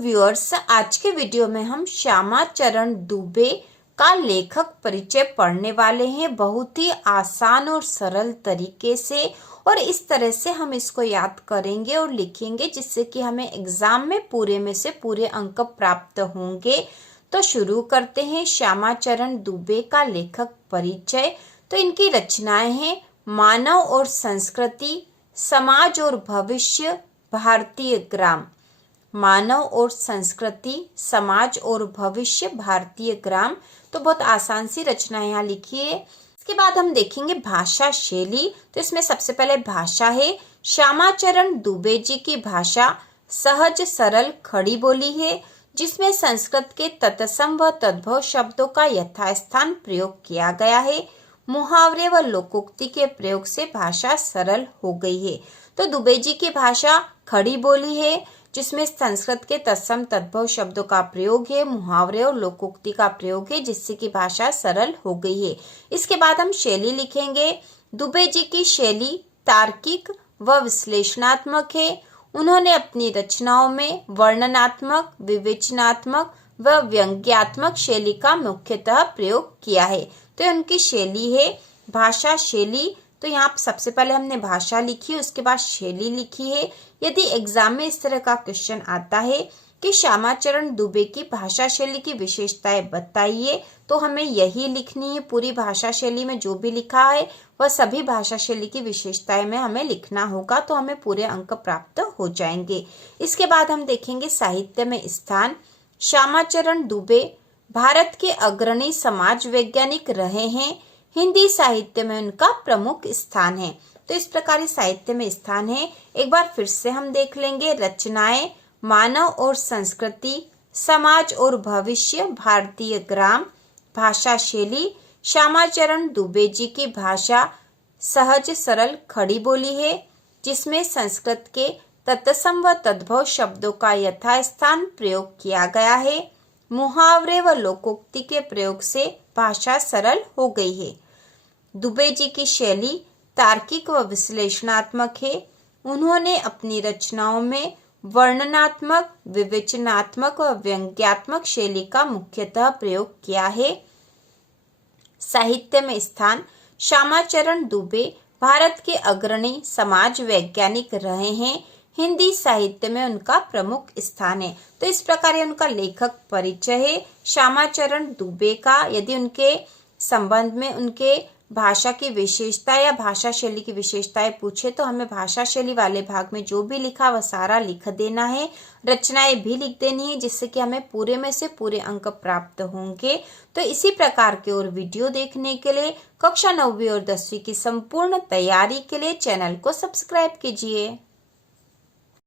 Viewers, आज के video में हम श्यामा चरण दुबे का लेखक परिचय पढ़ने वाले हैं, बहुत ही आसान और सरल तरीके से। और इस तरह से हम इसको याद करेंगे और लिखेंगे जिससे कि हमें एग्जाम में पूरे में से पूरे अंक प्राप्त होंगे। तो शुरू करते हैं श्यामा चरण दुबे का लेखक परिचय। तो इनकी रचनाएं हैं मानव और संस्कृति, समाज और भविष्य, भारतीय ग्राम। मानव और संस्कृति, समाज और भविष्य, भारतीय ग्राम। तो बहुत आसान सी रचना यहाँ लिखी है। इसके बाद हम देखेंगे भाषा शैली। तो इसमें सबसे पहले भाषा है, श्यामा चरण दुबे जी की भाषा सहज सरल खड़ी बोली है, जिसमें संस्कृत के तत्सम व तद्भव शब्दों का यथास्थान प्रयोग किया गया है। मुहावरे व लोकोक्ति के प्रयोग से भाषा सरल हो गई है। तो दुबे जी की भाषा खड़ी बोली है, जिसमें संस्कृत के तत्सम तद्भव शब्दों का प्रयोग है, मुहावरे और लोकोक्ति का प्रयोग है, जिससे कि भाषा सरल हो गई है। इसके बाद हम शैली लिखेंगे। दुबे जी की शैली तार्किक व विश्लेषणात्मक है। उन्होंने अपनी रचनाओं में वर्णनात्मक, विवेचनात्मक व व्यंग्यात्मक शैली का मुख्यतः प्रयोग किया है। तो उनकी शैली है भाषा शैली। तो यहाँ सबसे पहले हमने भाषा लिखी, उसके बाद शैली लिखी है। यदि एग्जाम में इस तरह का क्वेश्चन आता है कि श्यामा चरण दुबे की भाषा शैली की विशेषताएं बताइए, तो हमें यही लिखनी है। पूरी भाषा शैली में जो भी लिखा है वह सभी भाषा शैली की विशेषताएं में हमें लिखना होगा, तो हमें पूरे अंक प्राप्त हो जाएंगे। इसके बाद हम देखेंगे साहित्य में स्थान। श्यामा चरण दुबे भारत के अग्रणी समाज वैज्ञानिक रहे हैं। हिंदी साहित्य में उनका प्रमुख स्थान है। तो इस प्रकार साहित्य में स्थान है। एक बार फिर से हम देख लेंगे। रचनाएं मानव और संस्कृति, समाज और भविष्य, भारतीय ग्राम। भाषा शैली श्यामा चरण दुबे जी की भाषा सहज सरल खड़ी बोली है, जिसमें संस्कृत के तत्सम व तद्भव शब्दों का यथास्थान प्रयोग किया गया है। मुहावरे व लोकोक्ति के प्रयोग से भाषा सरल हो गई है। दुबे जी की शैली तार्किक व विश्लेषणात्मक है। उन्होंने अपनी रचनाओं में वर्णनात्मक, विवेचनात्मक व व्यंग्यात्मक शैली का मुख्यतः प्रयोग किया है। साहित्य में स्थान। श्यामा चरण दुबे भारत के अग्रणी समाज वैज्ञानिक रहे हैं। हिंदी साहित्य में उनका प्रमुख स्थान है। तो इस प्रकार उनका लेखक परिचय है श्यामा चरण दुबे का। यदि उनके संबंध में उनके भाषा की विशेषता या भाषा शैली की विशेषताएं पूछे, तो हमें भाषा शैली वाले भाग में जो भी लिखा वह सारा लिख देना है। रचनाएं भी लिख देनी है, जिससे कि हमें पूरे में से पूरे अंक प्राप्त होंगे। तो इसी प्रकार के और वीडियो देखने के लिए कक्षा 9वीं और 10वीं की संपूर्ण तैयारी के लिए चैनल को सब्सक्राइब कीजिए।